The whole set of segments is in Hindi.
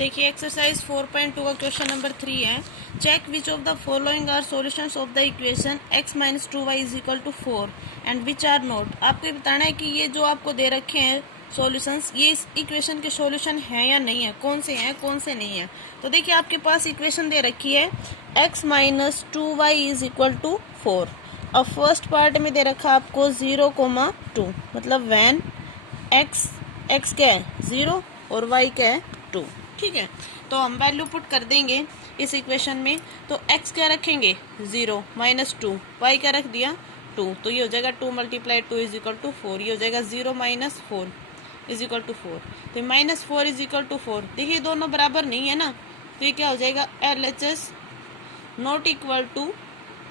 देखिए एक्सरसाइज 4.2 का क्वेश्चन नंबर 3 है। Check which of the following are solutions of the equation x minus 2y is equal to 4 and which are not. आपको ये बताना है कि ये जो आपको दे रखे हैं सॉल्यूशंस, ये इस इक्वेशन के सॉल्यूशन हैं या नहीं है, कौन से हैं कौन से नहीं है। तो देखिए आपके पास इक्वेशन दे रखी है x minus 2y is equal to 4। अब फर्स्ट पार्ट में दे रखा आपको 0,2, मतलब वैन x क्या है 0 और y क्या है 2। ठीक है, तो हम वैल्यू पुट कर देंगे इस इक्वेशन में। तो x क्या रखेंगे 0 माइनस 2, y क्या रख दिया 2, तो ये हो जाएगा 2 मल्टीप्लाई 2 इज इक्वल टू 4। ये हो जाएगा 0 माइनस 4 इज इक्वल टू 4। तो माइनस 4 इज इक्वल टू 4। देखिए दोनों बराबर नहीं है ना, तो ये क्या हो जाएगा LHS not equal to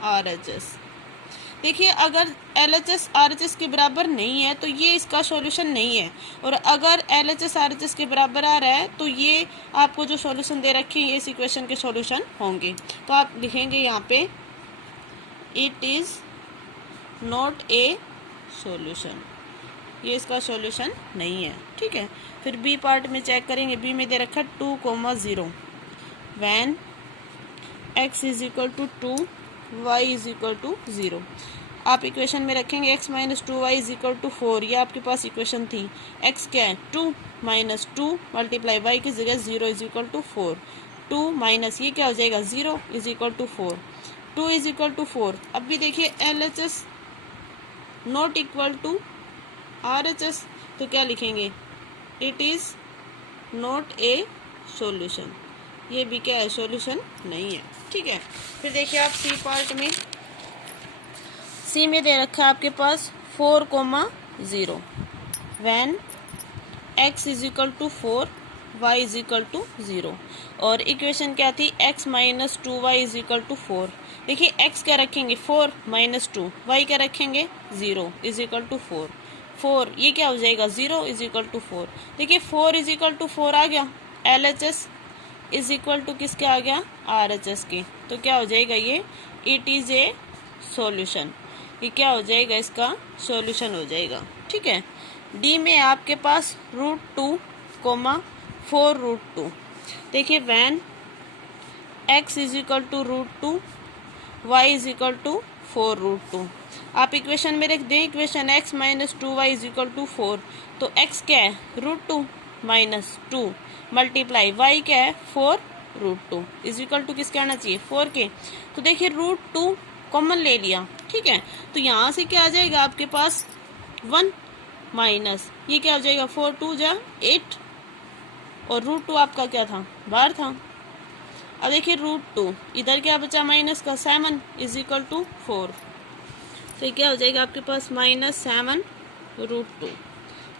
RHS। देखिए अगर LHS RHS के बराबर नहीं है तो ये इसका सॉल्यूशन नहीं है, और अगर LHS RHS के बराबर आ रहा है तो ये आपको जो सॉल्यूशन दे रखे हैं ये इस इक्वेशन के सॉल्यूशन होंगे। तो आप लिखेंगे यहाँ पे it is not a solution, ये इसका सॉल्यूशन नहीं है। ठीक है, फिर बी पार्ट में चेक करेंगे। बी में दे रखा 2,0 when x is equal to 2 y is equal to 0। आप इक्वेशन में रखेंगे x minus 2y is equal to 4। ये आपके पास इक्वेशन थी। x क्या है 2 माइनस 2 मल्टीप्लाई y की जगह 0 इज इक्वल टू 4। 2 माइनस ये क्या हो जाएगा 0 is equal to 4। 2 is equal to 4। अब भी देखिए LHS not equal to RHS, तो क्या लिखेंगे it is not a solution. ये भी क्या है सॉल्यूशन नहीं है। ठीक है, फिर देखिए आप सी पार्ट में, सी में दे रखा है आपके पास 4,0 when x is equal to 4 y is equal to 0, और इक्वेशन क्या थी x minus 2y is equal to 4। देखिए x क्या रखेंगे 4 माइनस 2, y क्या रखेंगे 0 इज इक्वल टू 4। 4 ये क्या हो जाएगा 0 इज इक्वल टू 4। देखिए 4 इज इक्वल टू 4 आ गया, LHS इज इक्वल टू किसके आ गया RHS के, तो क्या हो जाएगा ये इट इज़ ए सॉल्यूशन। ये क्या हो जाएगा इसका सॉल्यूशन हो जाएगा। ठीक है, डी में आपके पास √2, 4√2। देखिए when x is equal to √2 y is equal to 4√2। आप इक्वेशन में रख दें equation x minus 2y is equal to 4। तो x क्या है √2 माइनस 2 मल्टीप्लाई y क्या है 4√2 इज इक्वल टू किसके आना चाहिए 4 के। तो देखिए √2 कॉमन ले लिया। ठीक है, तो यहाँ से क्या आ जाएगा आपके पास 1 माइनस ये क्या हो जाएगा 4 2 जा 8, और √2 आपका क्या था बाहर था। अब देखिए √2 इधर क्या बचा माइनस का 7 इज इक्वल टू 4। तो ये क्या हो जाएगा आपके पास -7√2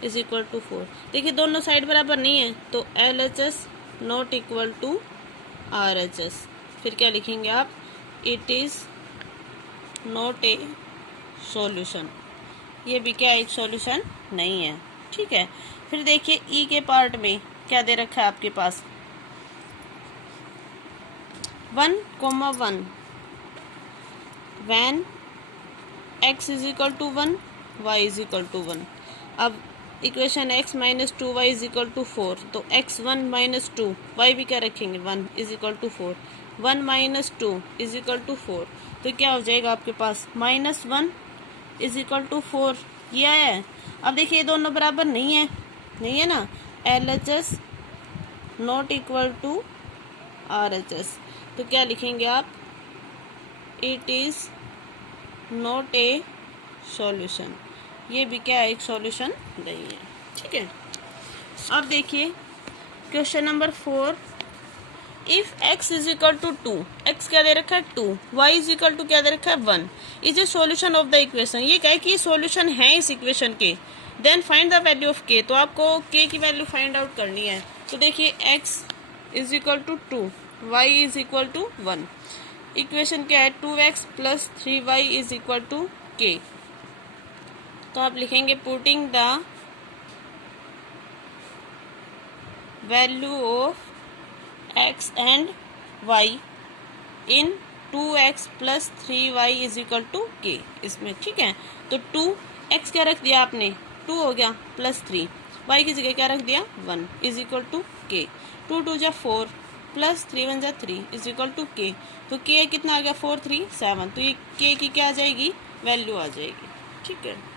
इज इक्वल टू 4। देखिए दोनों साइड बराबर नहीं है, तो LHS not equal to RHS। फिर क्या लिखेंगे आप it is not a solution. ये भी क्या एक सॉल्यूशन नहीं है। ठीक है, फिर देखिए ई के पार्ट में क्या दे रखा है आपके पास 1,1 when x is equal to 1 y is equal to 1। अब equation x minus 2y is equal to 4, तो x 1 माइनस 2 y भी क्या रखेंगे 1 is equal to 4। 1 minus 2 is equal to 4, तो क्या हो जाएगा आपके पास -1 इज इक्वल टू 4। ये आया है। अब देखिए ये दोनों बराबर नहीं है ना, LHS not equal to RHS। तो क्या लिखेंगे आप it is not a solution. ये भी क्या एक सॉल्यूशन नहीं है। ठीक है, अब देखिए question number 4, if x is equal to 2, x क्या दे रखा है 2, y इज इक्वल टू क्या दे रखा है 1, is a solution of the equation. ये क्या है कि ये सॉल्यूशन है इस इक्वेशन के। Then find the value of k, तो आपको k की वैल्यू फाइंड आउट करनी है। तो देखिए x is equal to 2 y is equal to 1। Equation क्या है 2x plus 3y is equal to k। तो आप लिखेंगे putting the value of x and y in 2x plus 3y is equal to k इसमें। ठीक है, तो 2x क्या रख दिया आपने 2 हो गया प्लस 3, y की जगह क्या रख दिया 1 इज इक्वल टू के। 2 2 जा 4 प्लस 3 1 जा 3 इज इक्वल टू के। तो के कितना आ गया 4 3 7। तो ये के की क्या आ जाएगी वैल्यू आ जाएगी। ठीक है।